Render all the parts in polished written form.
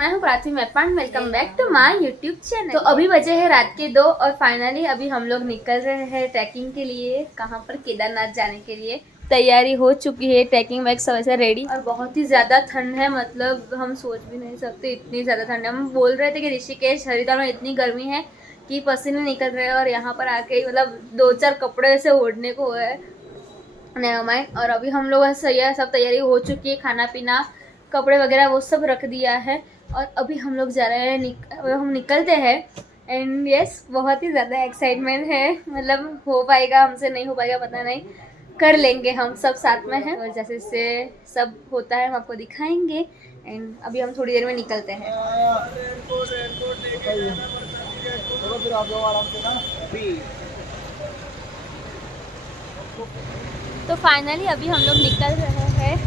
मैं हूँ प्राची मैपान। Welcome back to my YouTube channel. तो अभी बजे हैं रात के 2 और फाइनली अभी हम लोग निकल रहे हैं ट्रैकिंग के लिए। कहाँ पर? केदारनाथ जाने के लिए तैयारी हो चुकी है। ट्रैकिंग बैग सब ऐसा रेडी और बहुत ही ज़्यादा ठंड है, मतलब हम सोच भी नहीं सकते इतनी ज़्यादा ठंड है। हम बोल रहे थे कि ऋषिकेश हरिद्वार में इतनी गर्मी है कि पसीने निकल रहे हैं और यहाँ पर आके मतलब 2-4 कपड़े ऐसे ओढ़ने को है। Never mind. और अभी हम लोग सही है, सब तैयारी हो चुकी है, खाना पीना कपड़े वगैरह वो सब रख दिया है और अभी हम लोग जा रहे हैं, हम निकलते हैं। एंड यस, बहुत ही ज़्यादा एक्साइटमेंट है, मतलब हो पाएगा हमसे नहीं हो पाएगा पता नहीं, कर लेंगे हम सब साथ में हैं। और जैसे से सब होता है हम आपको दिखाएंगे। एंड अभी हम थोड़ी देर में निकलते हैं। तो फाइनली अभी हम लोग निकल रहे हैं।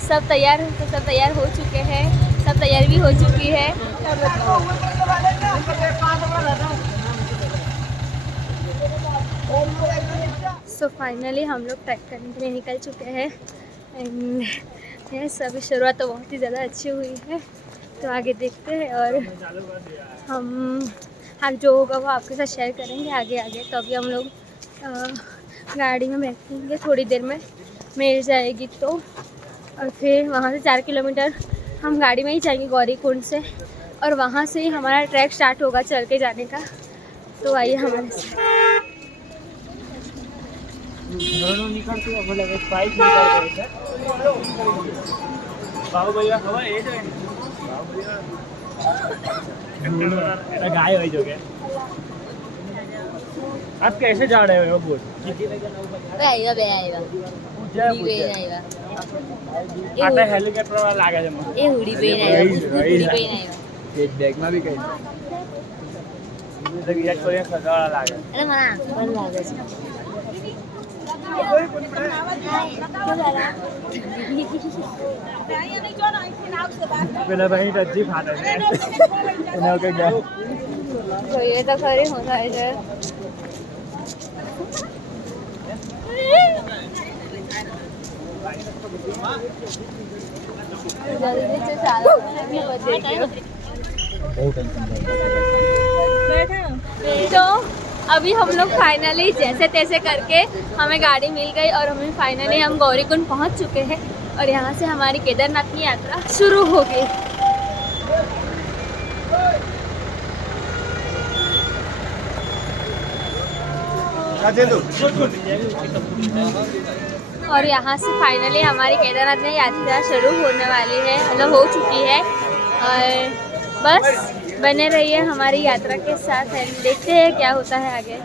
सब तैयार हो चुके हैं, सब तैयारी भी हो चुकी है। सो फाइनली हम लोग ट्रैक करने के लिए निकल चुके हैं। एंड यस, अभी शुरुआत तो बहुत ही ज़्यादा अच्छी हुई है, तो आगे देखते हैं और हम जो होगा वो आपके साथ शेयर करेंगे आगे। तो अभी हम लोग गाड़ी में बैठेंगे, थोड़ी देर में मिल जाएगी तो, और फिर वहाँ से 4 किलोमीटर हम गाड़ी में ही जाएंगे गौरीकुंड से, और वहाँ से ही हमारा ट्रैक स्टार्ट होगा चल के जाने का। तो आइए हमारे साथ। गाय हो जो आप कैसे जा रहे हो? बोल आता हेलीकॉप्टर वाला लागे है ए हुडी पे एक बैग में भी कहीं तो यार कोई खजा वाला लागे अरे मना बन लागे पहले भाई रज्जी फाटा है उन्हें के गया तो ये तो खरी होता है। तो अभी हम लोग फाइनली जैसे तैसे करके हमें गाड़ी मिल गई और हमें फाइनली हम गौरीकुंड पहुंच चुके हैं और यहाँ से हमारी केदारनाथ की यात्रा शुरू हो गई। और यहाँ से फाइनली हमारी केदारनाथ में यात्रा शुरू होने वाली है, मतलब हो चुकी है। और बस बने रहिए हमारी यात्रा के साथ है, देखते हैं क्या होता है आगे।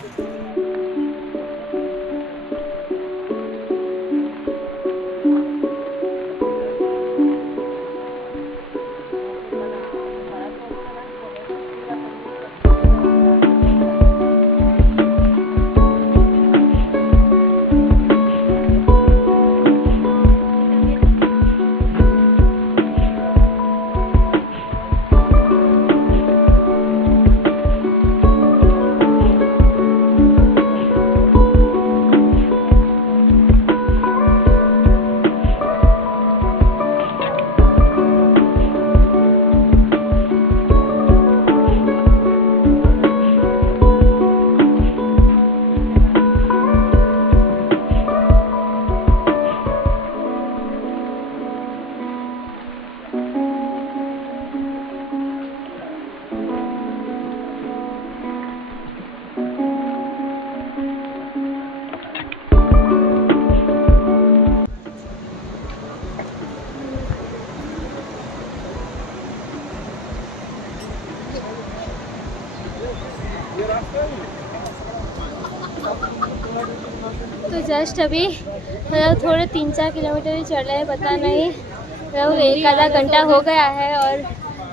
तो जस्ट अभी मतलब थोड़े 3-4 किलोमीटर ही चल रहे हैं, पता नहीं मतलब 1-आधा घंटा हो गया है और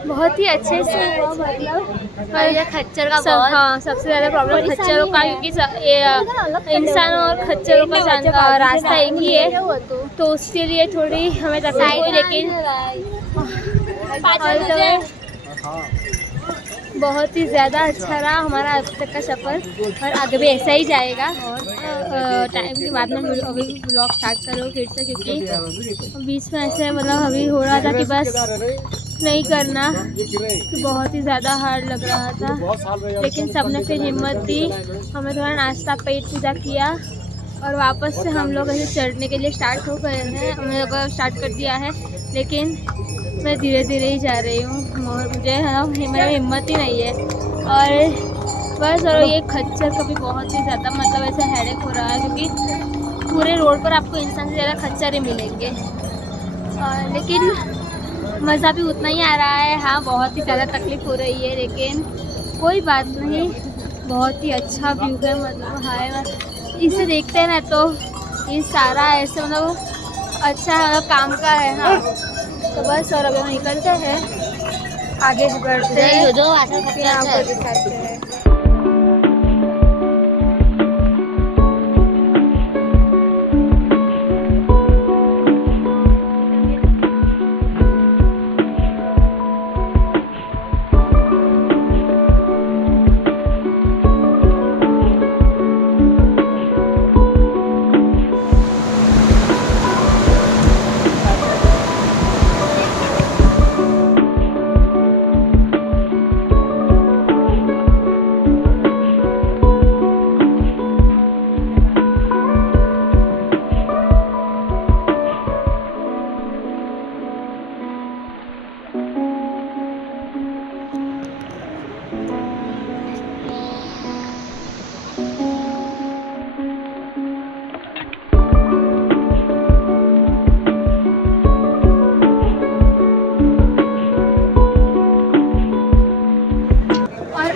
बहुत ही अच्छे से हुआ, मतलब खच्चर का बहुत हाँ सबसे ज़्यादा प्रॉब्लम खच्चरों का, क्योंकि इंसान और खच्चरों का जाने का रास्ता एक ही है, तो उसके लिए थोड़ी हमें तकलीफ हुई, लेकिन बहुत ही ज़्यादा अच्छा रहा हमारा अब तक का सफ़र और आगे भी ऐसा ही जाएगा। और टाइम के बाद में अभी ब्लॉग स्टार्ट करो फिर से, क्योंकि बीच में ऐसे मतलब अभी हो रहा था कि बस नहीं करना तो बहुत ही ज़्यादा हार्ड लग रहा था, लेकिन सबने फिर हिम्मत दी। हमें थोड़ा नाश्ता पेट पूजा किया और वापस से हम लोग ऐसे चढ़ने के लिए स्टार्ट हो गए हैं। हम लोग स्टार्ट कर दिया है, लेकिन मैं धीरे धीरे ही जा रही हूँ और मुझे है ना मेरा हिम्मत ही नहीं है। और बस, और ये खच्चर का भी बहुत ही ज़्यादा मतलब ऐसा हेडेक हो रहा है, क्योंकि पूरे रोड पर आपको इंसान से ज़्यादा खच्चर ही मिलेंगे। लेकिन मज़ा भी उतना ही आ रहा है। हाँ, बहुत ही ज़्यादा तकलीफ़ हो रही है, लेकिन कोई बात नहीं, बहुत ही अच्छा व्यू है। मतलब हाय, इसे देखते हैं ना तो ये सारा ऐसे मतलब अच्छा मतलब काम का है। हाँ, तो बस, और अभी हम निकलते हैं, आगे बढ़ते हैं, आपको दिखाते हैं।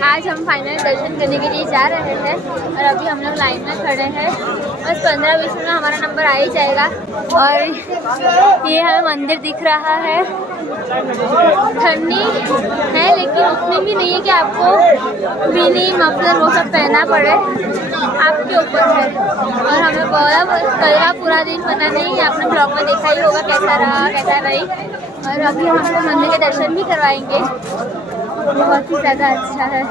आज हम फाइनल दर्शन करने के लिए जा रहे हैं और अभी हम लोग लाइन में खड़े हैं। बस 15-20 मिनट में हमारा नंबर आ ही जाएगा। और ये हमें मंदिर दिख रहा है। ठंडी है, लेकिन उतनी भी नहीं है कि आपको बिनी मफलर वो सब पहनना पड़े, आपके ऊपर है। और हमें बोला कल का पूरा दिन पता नहीं, आपने ब्लॉग में देखा ही होगा कैसा रहा कैसा नहीं। और अभी हम लोग मंदिर के दर्शन भी करवाएंगे, बहुत ही ज़्यादा अच्छा है।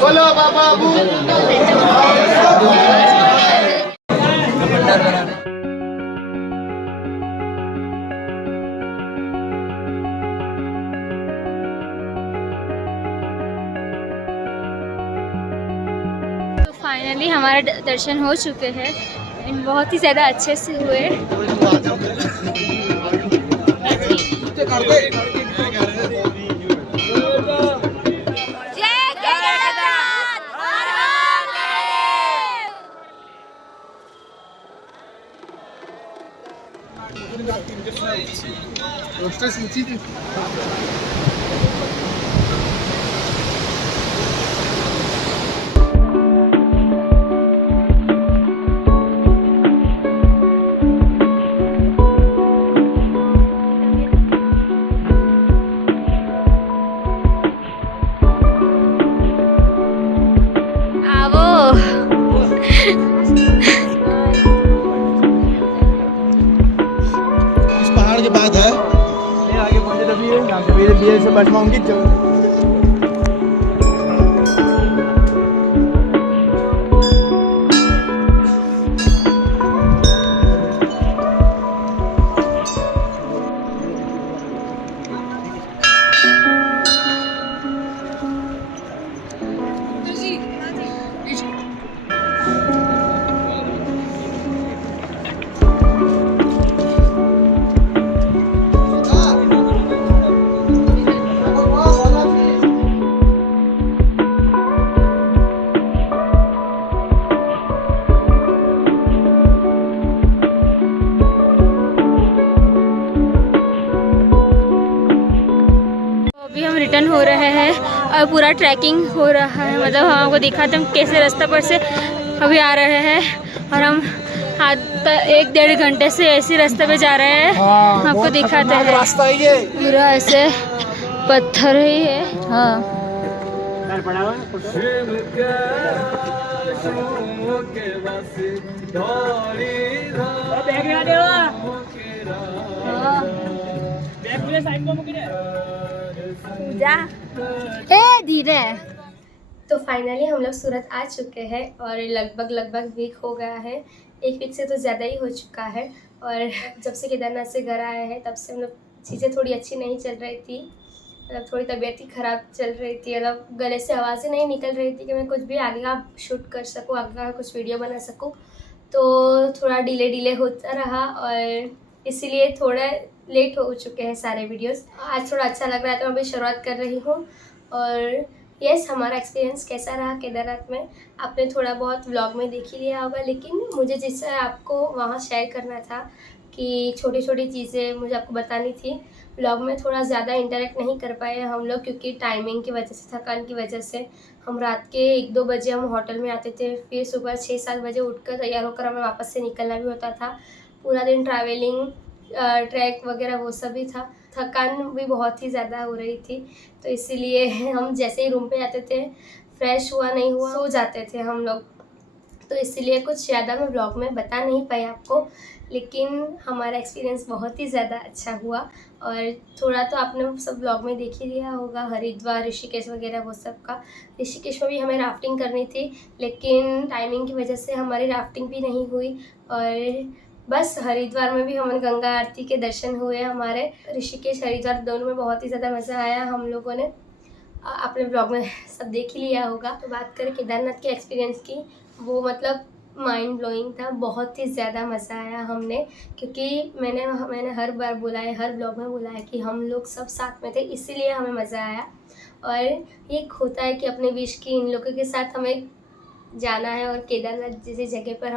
बोलो बाबा फाइनली हमारे दर्शन हो चुके हैं, बहुत ही ज़्यादा अच्छे से हुए। के बाद है आगे पहुंचे तभी यहाँ से मेरे लिए से बस मांगी रिटर्न हो रहे हैं और पूरा ट्रैकिंग हो रहा है। मतलब हम आपको दिखाते हैं कैसे रास्ते पर से अभी आ रहे हैं और हम 1-1.5 घंटे से ऐसे रास्ते पे जा रहे हैं। हम आपको दिखाते हैं, रास्ता ये पूरा ऐसे पत्थर ही है। हाँ, बैग ना देवा बैग मुझे साइड में मुझे पूजा ए धीरे। तो फाइनली हम लोग सूरत आ चुके हैं और लगभग वीक हो गया है, एक वीक से तो ज़्यादा ही हो चुका है। और जब से केदारनाथ से घर आए हैं तब से हम लोग चीज़ें थोड़ी अच्छी नहीं चल रही थी, मतलब थोड़ी तबीयत ही ख़राब चल रही थी, मतलब गले से आवाज़ें नहीं निकल रही थी कि मैं कुछ भी आगे का शूट कर सकूँ, आगे का कुछ वीडियो बना सकूँ। तो थोड़ा डिले होता रहा और इसीलिए थोड़ा लेट हो चुके हैं सारे वीडियोस। आज थोड़ा अच्छा लग रहा है तो मैं अभी शुरुआत कर रही हूँ। और यस, हमारा एक्सपीरियंस कैसा रहा केदारनाथ में आपने थोड़ा बहुत व्लॉग में देख ही लिया होगा, लेकिन मुझे जिससे आपको वहाँ शेयर करना था कि छोटी छोटी चीज़ें मुझे आपको बतानी थी। व्लॉग में थोड़ा ज़्यादा इंटरेक्ट नहीं कर पाए हम लोग क्योंकि टाइमिंग की वजह से, थकान की वजह से। हम रात के 1-2 बजे हम होटल में आते थे, फिर सुबह 6-7 बजे उठकर तैयार होकर हमें वापस से निकलना भी होता था। पूरा दिन ट्रैवलिंग, ट्रैक वगैरह वो सब भी था, थकान भी बहुत ही ज़्यादा हो रही थी। तो इसीलिए हम जैसे ही रूम पे आते थे, फ्रेश हुआ नहीं हुआ सो जाते थे हम लोग। तो इसीलिए कुछ ज़्यादा मैं ब्लॉग में बता नहीं पाई आपको, लेकिन हमारा एक्सपीरियंस बहुत ही ज़्यादा अच्छा हुआ। और थोड़ा तो आपने सब ब्लॉग में देख ही लिया होगा, हरिद्वार, ऋषिकेश वगैरह वो सब का। ऋषिकेश में भी हमें राफ्टिंग करनी थी, लेकिन टाइमिंग की वजह से हमारी राफ्टिंग भी नहीं हुई। और बस हरिद्वार में भी हमें गंगा आरती के दर्शन हुए हमारे। ऋषिकेश हरिद्वार दोनों में बहुत ही ज़्यादा मज़ा आया हम लोगों ने, आपने ब्लॉग में सब देख ही लिया होगा। तो बात करें केदारनाथ के एक्सपीरियंस की, वो मतलब माइंड ब्लोइंग था, बहुत ही ज़्यादा मज़ा आया हमने, क्योंकि मैंने हर बार बोला है, हर ब्लॉग में बोला है कि हम लोग सब साथ में थे, इसीलिए हमें मज़ा आया। और ये होता है कि अपने विश की इन लोगों के साथ हमें जाना है, और केदारनाथ जैसी जगह पर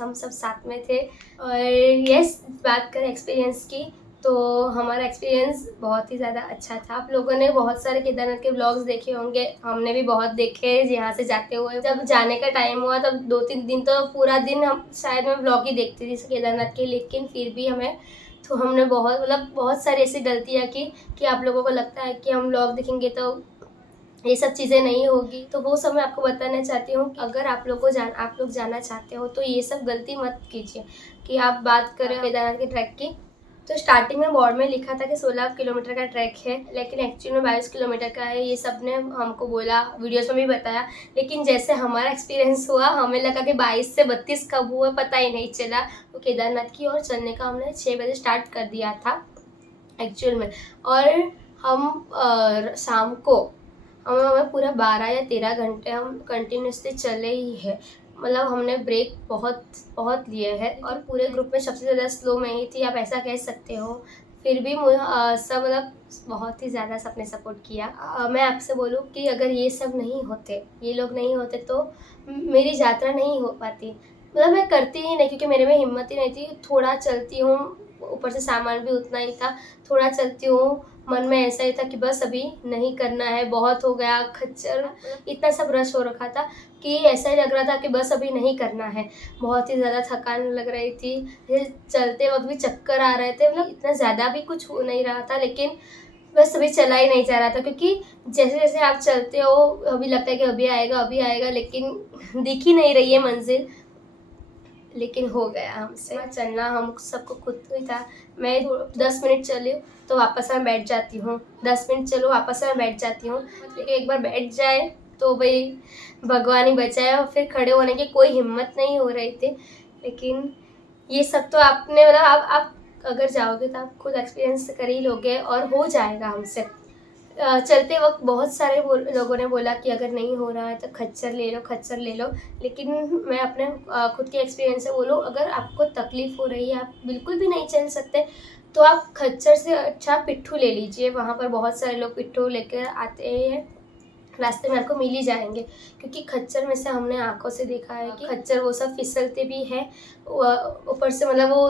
हम सब साथ में थे। और यस, बात करें एक्सपीरियंस की, तो हमारा एक्सपीरियंस बहुत ही ज़्यादा अच्छा था। आप लोगों ने बहुत सारे केदारनाथ के व्लॉग्स देखे होंगे, हमने भी बहुत देखे यहाँ से जाते हुए। जब जाने का टाइम हुआ तब 2-3 दिन तो पूरा दिन हम शायद मैं व्लॉग ही देखती थी केदारनाथ के, लेकिन फिर भी हमने बहुत सारी ऐसी गलतियाँ की कि आप लोगों को लगता है कि हम व्लॉग देखेंगे तो ये सब चीज़ें नहीं होगी। तो वो सब मैं आपको बताना चाहती हूँ कि अगर आप लोग जाना चाहते हो तो ये सब गलती मत कीजिए। कि आप बात करें केदारनाथ के ट्रैक की, तो स्टार्टिंग में बोर्ड में लिखा था कि 16 किलोमीटर का ट्रैक है, लेकिन एक्चुअली में 22 किलोमीटर का है। ये सब ने हमको बोला, वीडियोस में भी बताया, लेकिन जैसे हमारा एक्सपीरियंस हुआ हमें लगा कि 22 से 32 कब हुआ पता ही नहीं चला। तो केदारनाथ की ओर चलने का हमने 6 बजे स्टार्ट कर दिया था एक्चुअल में, और हम शाम को हमें पूरा 12 या 13 घंटे हम कंटिन्यूसली चले ही है। मतलब हमने ब्रेक बहुत लिए हैं, और पूरे ग्रुप में सबसे ज़्यादा स्लो मैं ही थी, आप ऐसा कह सकते हो। फिर भी सब मतलब बहुत ही ज़्यादा सबने सपोर्ट किया। मैं आपसे बोलूँ कि अगर ये सब नहीं होते, ये लोग नहीं होते तो मेरी यात्रा नहीं हो पाती। मतलब मैं करती ही नहीं, क्योंकि मेरे में हिम्मत ही नहीं थी। थोड़ा चलती हूँ, ऊपर से सामान भी उतना ही था, थोड़ा चलती हूँ, मन में ऐसा ही था कि बस अभी नहीं करना है, बहुत हो गया, खच्चर इतना सब रश हो रखा था कि ऐसा ही लग रहा था कि बस अभी नहीं करना है। बहुत ही ज़्यादा थकान लग रही थी, चलते वक्त भी चक्कर आ रहे थे, मतलब इतना ज़्यादा भी कुछ हो नहीं रहा था, लेकिन बस अभी चला ही नहीं जा रहा था। क्योंकि जैसे जैसे आप चलते हो अभी लगता है कि अभी आएगा, लेकिन दिख ही नहीं रही है मंजिल। लेकिन हो गया हमसे चलना, हम सबको खुद ही था। मैं 10 मिनट चली तो वापस मैं बैठ जाती हूँ, 10 मिनट चलो वापस मैं बैठ जाती हूँ। लेकिन एक बार बैठ जाए तो भाई भगवान ही बचाए, और फिर खड़े होने की कोई हिम्मत नहीं हो रही थी। लेकिन ये सब तो आपने मतलब आप अगर जाओगे तो आप खुद एक्सपीरियंस कर ही लोगे, और हो जाएगा हमसे। चलते वक्त बहुत सारे लोगों ने बोला कि अगर नहीं हो रहा है तो खच्चर ले लो। लेकिन मैं अपने खुद के एक्सपीरियंस से बोलूँ, अगर आपको तकलीफ़ हो रही है, आप बिल्कुल भी नहीं चल सकते, तो आप खच्चर से अच्छा पिट्ठू ले लीजिए। वहाँ पर बहुत सारे लोग पिट्ठू लेकर आते हैं, रास्ते में आपको मिल ही जाएंगे। क्योंकि खच्चर में से हमने आंखों से देखा है कि खच्चर वो सब फिसलते भी हैं, ऊपर से मतलब वो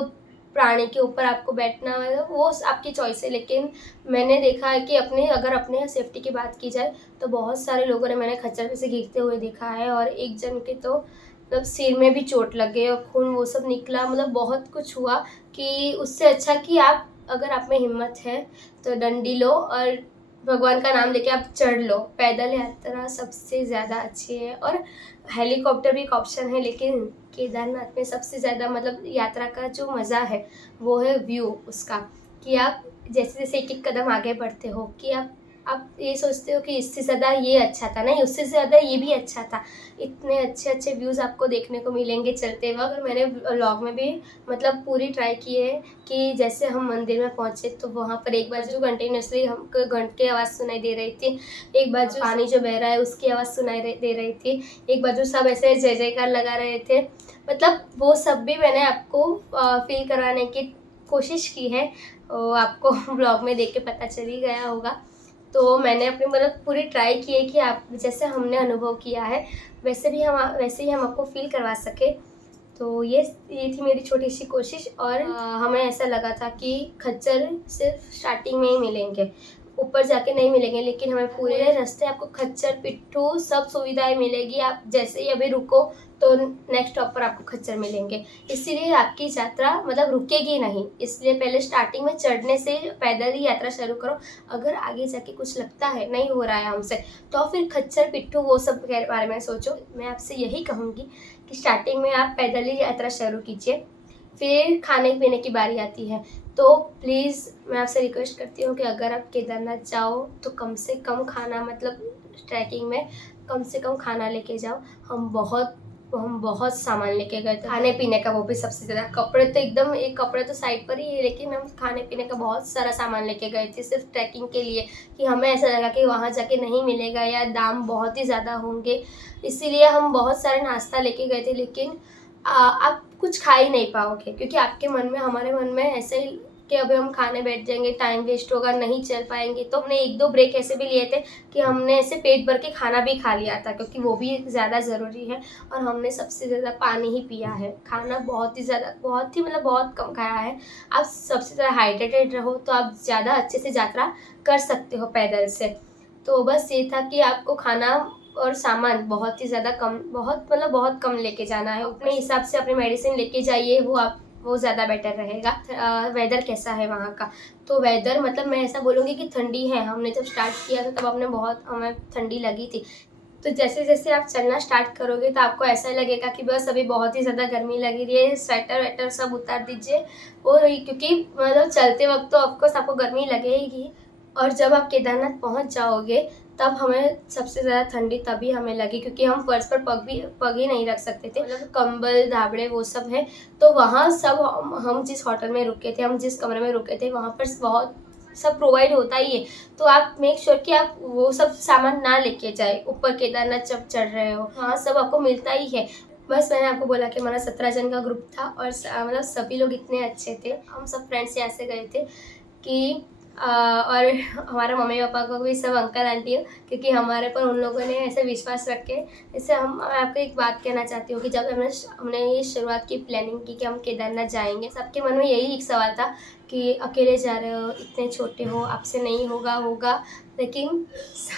प्राणी के ऊपर आपको बैठना है, वो आपकी चॉइस है। लेकिन मैंने देखा है कि अगर अपने सेफ्टी की बात की जाए तो बहुत सारे लोगों ने मैंने खच्चर से गिरते हुए देखा है, और एक जन के तो मतलब सिर में भी चोट लग गई और खून वो सब निकला, मतलब बहुत कुछ हुआ। कि उससे अच्छा कि आप अगर आप में हिम्मत है तो डंडी लो और भगवान का नाम लेके आप चढ़ लो। पैदल यात्रा सबसे ज़्यादा अच्छी है और हेलीकॉप्टर भी एक ऑप्शन है, लेकिन केदारनाथ में सबसे ज़्यादा मतलब यात्रा का जो मज़ा है वो है व्यू उसका, कि आप जैसे जैसे एक एक कदम आगे बढ़ते हो कि आप ये सोचते हो कि इससे ज़्यादा ये अच्छा था, नहीं उससे ज़्यादा ये भी अच्छा था। इतने अच्छे अच्छे व्यूज़ आपको देखने को मिलेंगे चलते वक्त। और मैंने व्लॉग में भी मतलब पूरी ट्राई की है कि जैसे हम मंदिर में पहुँचे तो वहाँ पर एक बाजू कंटिन्यूसली हमको घंट की आवाज़ सुनाई दे रही थी, एक बाजू पानी जो बह रहा है उसकी आवाज़ सुनाई दे रही थी, एक बाजू सब ऐसे जय जयकार लगा रहे थे। मतलब वो सब भी मैंने आपको फील करवाने की कोशिश की है। आपको ब्लॉग में देख के पता चल ही गया होगा। तो मैंने अपनी मतलब पूरी ट्राई की है कि आप जैसे हमने अनुभव किया है वैसे ही हम आपको फील करवा सके। तो ये थी मेरी छोटी सी कोशिश। और हमें ऐसा लगा था कि खच्चर सिर्फ स्टार्टिंग में ही मिलेंगे, ऊपर जाके नहीं मिलेंगे, लेकिन हमें पूरे रास्ते आपको खच्चर पिट्ठू सब सुविधाएं मिलेगी। आप जैसे ही अभी रुको तो नेक्स्ट स्टॉप पर आपको खच्चर मिलेंगे, इसीलिए आपकी यात्रा मतलब रुकेगी नहीं। इसलिए पहले स्टार्टिंग में चढ़ने से पैदल ही यात्रा शुरू करो। अगर आगे जाके कुछ लगता है नहीं हो रहा है हमसे तो फिर खच्चर पिट्ठू वो सब के बारे में सोचो। मैं आपसे यही कहूँगी कि स्टार्टिंग में आप पैदल ही यात्रा शुरू कीजिए, फिर खाने पीने की बारी आती है। तो प्लीज़ मैं आपसे रिक्वेस्ट करती हूँ कि अगर आप केदारनाथ जाओ तो कम से कम खाना मतलब ट्रैकिंग में कम से कम खाना लेके जाओ। हम बहुत सामान लेके गए थे खाने पीने का, वो भी सबसे ज़्यादा। कपड़े तो एकदम एक कपड़े तो साइड पर ही है, लेकिन हम खाने पीने का बहुत सारा सामान लेके गए थे सिर्फ ट्रैकिंग के लिए, कि हमें ऐसा लगा कि वहाँ जाके नहीं मिलेगा या दाम बहुत ही ज़्यादा होंगे, इसीलिए हम बहुत सारे नाश्ता लेके गए थे। लेकिन आप कुछ खा ही नहीं पाओगे, क्योंकि आपके मन में हमारे मन में ऐसे ही कि अभी हम खाने बैठ जाएंगे, टाइम वेस्ट होगा, नहीं चल पाएंगे। तो हमने 1-2 ब्रेक ऐसे भी लिए थे कि हमने ऐसे पेट भर के खाना भी खा लिया था, क्योंकि वो भी ज़्यादा ज़रूरी है। और हमने सबसे ज़्यादा पानी ही पिया है, खाना बहुत ही मतलब बहुत कम खाया है। आप सबसे ज़्यादा हाइड्रेटेड रहो तो आप ज़्यादा अच्छे से यात्रा कर सकते हो पैदल से। तो बस ये था कि आपको खाना और सामान बहुत ही ज़्यादा कम, बहुत कम लेके जाना है। अपने हिसाब से अपनी मेडिसिन लेके जाइए, वो ज़्यादा बेटर रहेगा। वेदर कैसा है वहाँ का? तो वेदर मतलब मैं ऐसा बोलूँगी कि ठंडी है। हमने जब स्टार्ट किया था तब हमें ठंडी लगी थी। तो जैसे जैसे आप चलना स्टार्ट करोगे तो आपको ऐसा लगेगा कि बस अभी बहुत ही ज़्यादा गर्मी लगी रही है, स्वेटर वेटर सब उतार दीजिए। क्योंकि मतलब चलते वक्त तो ऑफकोर्स आपको गर्मी लगेगी। और जब आप केदारनाथ पहुँच जाओगे तब हमें सबसे ज़्यादा ठंडी तभी हमें लगी, क्योंकि हम फर्श पर पग ही नहीं रख सकते थे। मतलब कंबल धाबड़े वो सब है। तो वहाँ सब हम जिस होटल में रुके थे, हम जिस कमरे में रुके थे, वहाँ पर बहुत सब प्रोवाइड होता ही है। तो आप मेक श्योर कि आप वो सब सामान ना लेके जाए। ऊपर केदारनाथ जब चढ़ रहे हो वहाँ सब आपको मिलता ही है। बस मैंने आपको बोला कि हमारा 17 जन का ग्रुप था और मतलब सभी लोग इतने अच्छे थे। हम सब फ्रेंड्स यहाँ से गए थे कि और हमारा मम्मी पापा को भी सब अंकल आंटी हो, क्योंकि हमारे पर उन लोगों ने ऐसे विश्वास रख के। जैसे मैं आपको एक बात कहना चाहती हूँ कि जब हमने ये शुरुआत की प्लानिंग की कि हम केदारनाथ जाएंगे, सबके मन में यही एक सवाल था कि अकेले जा रहे हो, इतने छोटे हो, आपसे नहीं होगा। लेकिन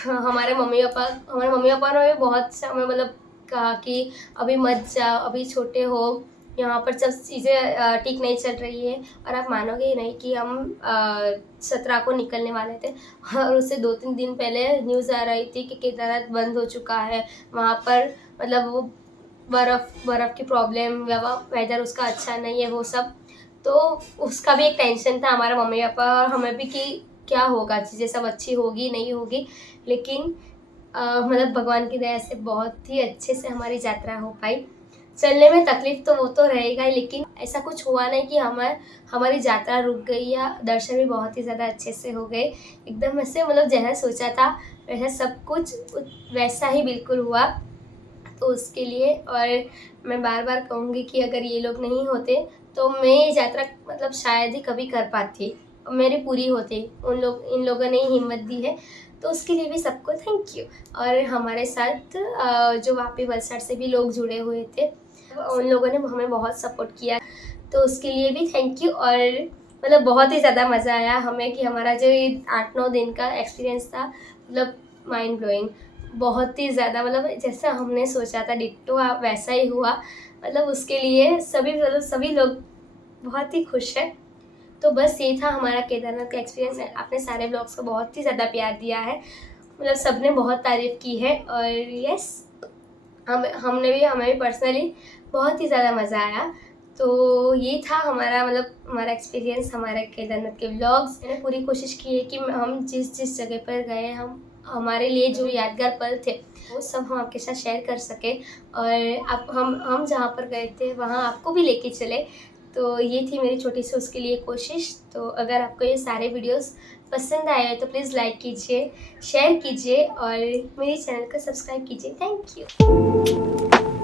हमारे मम्मी पापा ने भी बहुत हमें मतलब कहा कि अभी मत जाओ, अभी छोटे हो, यहाँ पर सब चीज़ें ठीक नहीं चल रही है। और आप मानोगे ही नहीं कि हम 17 को निकलने वाले थे और उससे 2-3 दिन पहले न्यूज़ आ रही थी कि केदारनाथ बंद हो चुका है। वहाँ पर मतलब वो बर्फ़ की प्रॉब्लम, वेदर उसका अच्छा नहीं है, वो सब। तो उसका भी एक टेंशन था हमारे मम्मी पापा और हमें भी कि क्या होगा, चीज़ें सब अच्छी होगी नहीं होगी। लेकिन मतलब भगवान की दया से बहुत ही अच्छे से हमारी यात्रा हो पाई। चलने में तकलीफ तो वो तो रहेगा ही, लेकिन ऐसा कुछ हुआ नहीं कि हमारी यात्रा रुक गई या दर्शन भी बहुत ही ज़्यादा अच्छे से हो गए। एकदम ऐसे मतलब जैसा सोचा था वैसा सब कुछ वैसा ही बिल्कुल हुआ। तो उसके लिए और मैं बार बार कहूँगी कि अगर ये लोग नहीं होते तो मैं ये यात्रा मतलब शायद ही कभी कर पाती, मेरी पूरी होती। इन लोगों ने ही हिम्मत दी है, तो उसके लिए भी सबको थैंक यू। और हमारे साथ जो वापी वलसाड से भी लोग जुड़े हुए थे, उन लोगों ने हमें बहुत सपोर्ट किया, तो उसके लिए भी थैंक यू। और मतलब बहुत ही ज़्यादा मज़ा आया हमें कि हमारा जो 8-9 दिन का एक्सपीरियंस था मतलब माइंड ब्लोइंग, बहुत ही ज़्यादा। मतलब जैसा हमने सोचा था डिट्टो वैसा ही हुआ। मतलब उसके लिए सभी लोग बहुत ही खुश हैं। तो बस ये था हमारा केदारनाथ का एक्सपीरियंस। आपने सारे ब्लॉग्स को बहुत ही ज़्यादा प्यार दिया है, मतलब सबने बहुत तारीफ़ की है। और यस, हमें भी पर्सनली बहुत ही ज़्यादा मज़ा आया। तो ये था हमारा हमारा एक्सपीरियंस, हमारे केदारनाथ के व्लॉग्स। मैंने पूरी कोशिश की है कि हम जिस जगह पर गए, हमारे लिए जो यादगार पल थे वो सब हम आपके साथ शेयर कर सके, और आप हम जहाँ पर गए थे वहाँ आपको भी लेके चले। तो ये थी मेरी छोटी सी उसके लिए कोशिश। तो अगर आपको ये सारे वीडियोस पसंद आए तो प्लीज़ लाइक कीजिए, शेयर कीजिए और मेरे चैनल को सब्सक्राइब कीजिए। Thank you.